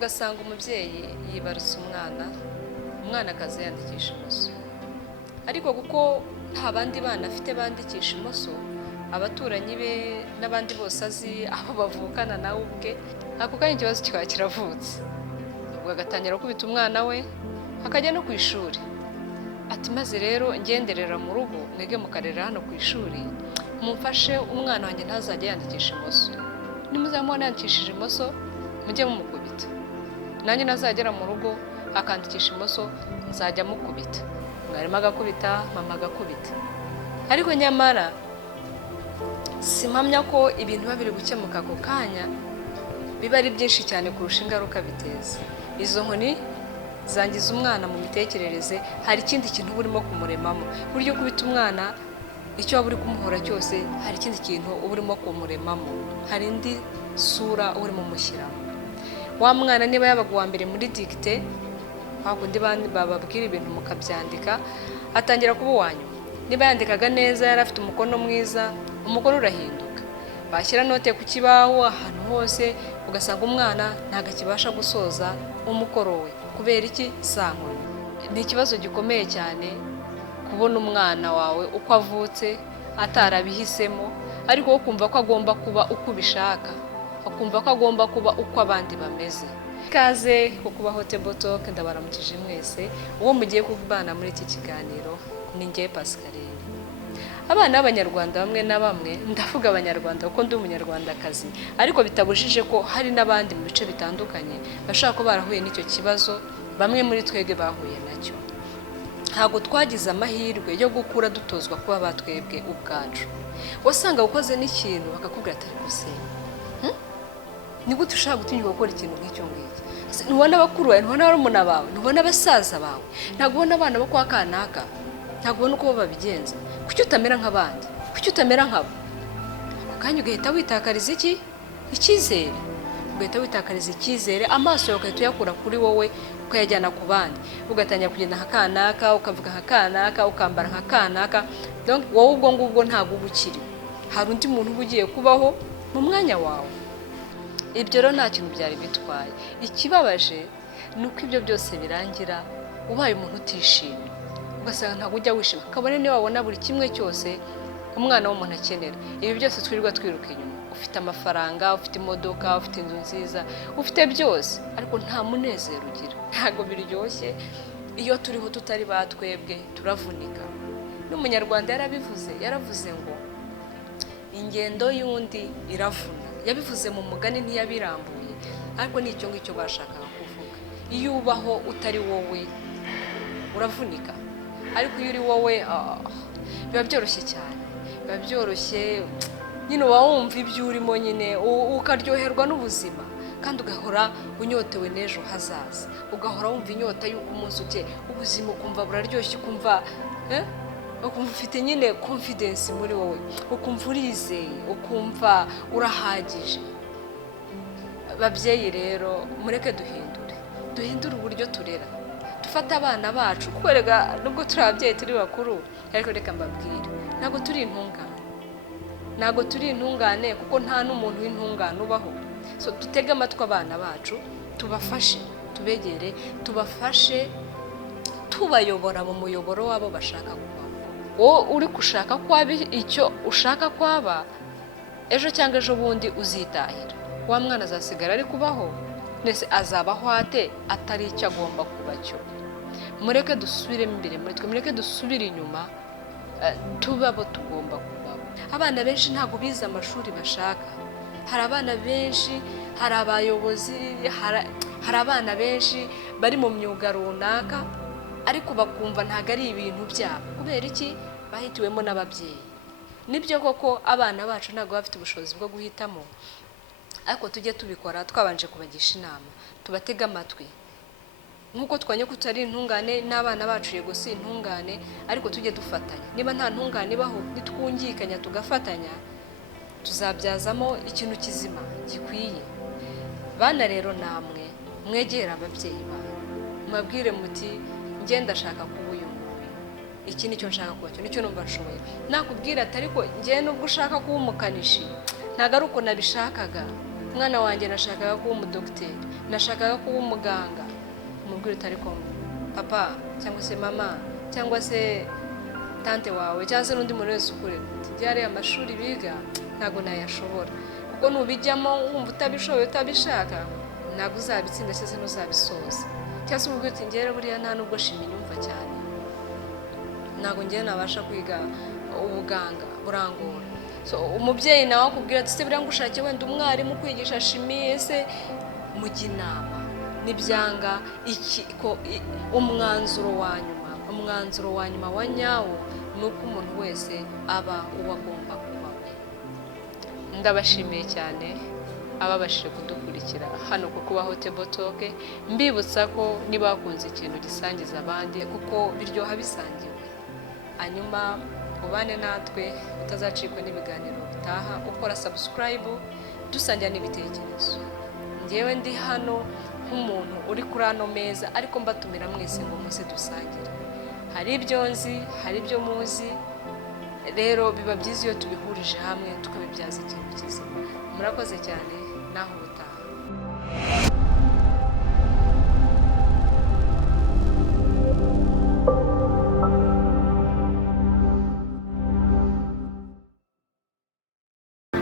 ugasanga umubyeyi yibarutse umwana akaza yandikisha imoso, ariko kuko nta bandi bana afite bandikisha imoso, abaturanyi be n'abandi bose azi aho bavukana nawe ubwe, ako kanya ikibazo kikaba kiravutse. Ubwo agatangira gukubita umwana we akajya no ku ishuri. Ati maze rero ngenderera mu rugo mwege mukarera hano ku ishuri, mumfashe umwana wanjye ntazajya yandikisha imoso. Nimuzamubona yandikishije imoso mujye mumukubita, nanjye nazagera mu rugo akandikisha imoso nzajya mukubita. Mwarimu agakubita, mama agakubita. Ariko nyamara simpamya ko ibintu biba biri gukemuka ako kanya, biba ari byinshi cyane kurusha ingaruka biteza. Izo nkoni zangiza umwana mu mitekerereze, hari ikindi kintu burimo kumuremamo. Buryo kubita umwana icyo waba uri kumuhora cyose, hari ikindi kintu uba urimo kumuremamo, hari indi sura urimo mushyiramo. Wa mwana niba yabaga uwa mbere muri dicte, hakundi bababwira ibintu mukabyandika, atangira kuba uwanyuma. Niba yandikaga neza yari afite umukono mwiza, umukono urahinduka. Bashyira note ku kibaho ahantu hose, ugasanga umwana ntago akibasha gusoza umukoro we kubera iki? Sankoni. Ni ikibazo gikomeye cyane kubona umwana wawe uko avutse atarabihisemo, ariko ukumva ko agomba kuba uko ubishaka, akumva ko agomba kuba uko abandi bameze. Ikaze ku Kubaho Table Talk, ndabaramukije mwese. Uwo mugiye kubana muri iki kiganiro ni njye Pascaline. Abana b'Abanyarwanda bamwe na bamwe, ndavuga Abanyarwanda kuko ndi umunyarwandakazi, ariko bitabujije ko hari n'abandi mu bice bitandukanye bashaka ko barahuye n'icyo kibazo, bamwe muri twebwe bahuye nacyo. Ntabwo twagize amahirwe yo gukura dutozwa kuba batwebwe ubwacu. Wasanga ukoze n'ikintu bakakubwira atari gusenya. Ni gute ushaka gutinyuka gukora ikintu nk'icyo ngicyo? Ntubona abakuru bawe, ntubona barumuna bawe, ntubona abasaza bawe, ntabwo ubona abana bo kwa kanaka, ntabwo ubona uko babigenza. Kuki utamera nk'abandi? Kuki utamera nkabo? Akanya ugahita witakariza iki? Icyizere. Ugahita witakariza icyizere, amaso yawe ugahita uyakura kuri wowe ukayajyana ku bandi. Ugatangira kugenda nka kanaka, ukavuga nka kanaka, ukambara nka kanaka. Donc wowe ubwo ngubwo ntabwo uba ukiri. Hari undi muntu uba ugiye kubaho mu mwanya wawe. Ibyo rero nta kintu byari bitwaye. Ikibabaje ni uko ibyo byose birangira ubaye umuntu utishimye, ugasanga ntabwo ujya wishima. Kabone niba wabona buri kimwe cyose umwana w'umuntu akenera, ibi byose twirirwa twiruka inyuma. Ufite amafaranga, ufite imodoka, ufite inzu nziza, ufite byose, ariko nta munezero ugira. Ntabwo biryoshye. Iyo turiho tutari batwebwe turavunika. N'umunyarwanda yaravuze ngo ingendo y'undi iravuna. Yabivuze mu mugani ntiyabirambuye, ariko ni icyo ngicyo bashakaga kuvuga. Iyo ubaho utari wowe uravunika, ariko iyo uri wowe biba byoroshye cyane. Biba byoroshye nyine, uba wumva ibyo urimo nyine, ukaryoherwa n'ubuzima, kandi ugahora unyotewe n'ejo hazaza, ugahora wumva inyota y'uko umunsi ugiye, ubuzima ukumva buraryoshye, ukumva ufite nyine confidence muri wowe, ukumva urizeye, ukumva urahagije. Babyeyi rero mureke duhindure uburyo turera, dufata abana bacu. Kuberega nubwo turi ababyeyi turi bakuru, ariko reka mbabwire, ntabwo turi intungane, kuko nta n'umuntu w'intungane ubaho. So dutege amatwi abana bacu, tubafashe, tubegere, tubafashe, tubayobora mu muyoboro wabo bashaka kuba. Wowe uri gushaka kwaba icyo ushaka kwaba, ejo cyangwa ejo bundi uzitahira. Wa mwana azasigara ari kubaho, nese azabaho ate atari icyo agomba kuba cyo? Mureke dusubiremo imbere muri twe, mureke dusubire inyuma, tubabo tugomba kubaho. Abana benshi ntabwo bize amashuri bashaka. Hari abana benshi, hari abayobozi, hari abana benshi bari mu myuga runaka, ariko bakumva ntago ari ibintu byabo. Kubera iki? Bahitiwemo n'ababyeyi. Nibyo koko abana bacu ntago bafite ubushobozi bwo guhitamo, ariko tujye tubikora twabanje kubagisha inama, tubatega amatwi. Nkuko twanye kutari intungane n'abana bacu, yego si intungane, ariko tujye dufatanya. Niba nta ntungane baho, nitwungikanya tugafatanya, tuzabyazamo ikintu kizima gikwiye. Bana rero namwe mwegera ababyeyi banyu, mubabwire muti njye ndashaka kuba uyu nguyu, iki nicyo nshaka kuba cyo, nicyo numva nshoboye. Nakubwira ati ariko njye nubwo ushaka kuba umukanishi, ntago ari uko nabishakaga, umwana wanjye nashakaga kuba umudogiteri, nashakaga kuba umuganga, umubwira utari ko papa cyangwa se mama cyangwa se tante wawe cyangwa se n'undi muntu wese ukure byari amashuri biga ntabwo nayashobora, kuko nubijyamo wumva utabishoboye utabishaka ntabwo uzabitsinda cyangwa se n'uzabisoza, cyangwa se umubwira uti ngere buriya nta nubwo shimi nyumva cyane, ntabwo ngewe nabasha kwiga ubuganga burangora. So umubyeyi nawe akubwira ati se buriya ngushakiye wenda umwarimu kwigisha shimi, ese mujya inama n'ibyanga umwanzuro wa nyuma wa nyawo ni uko umuntu wese aba uwo agomba kuba we. Ndabashimiye cyane ababashije kudukurikira hano ku Kubaho Table Talk, mbibutsa ko niba bakunze ikintu gisangiza abandi kuko biryoha bisangiwe, hanyuma ubane natwe utazacikwa n'ibiganiro bitaha, ukora subscribe, dusangira n'ibitekerezo. Ngewe ndi hano nk'umuntu uri kuri ano meza ariko mbatumira mwese ngo muze dusangire, hari ibyo nzi hari ibyo muzi, rero biba byiza iyo tubihurije hamwe tukabibyaza ikintu kizima. Murakoze cyane, naho ubutaha.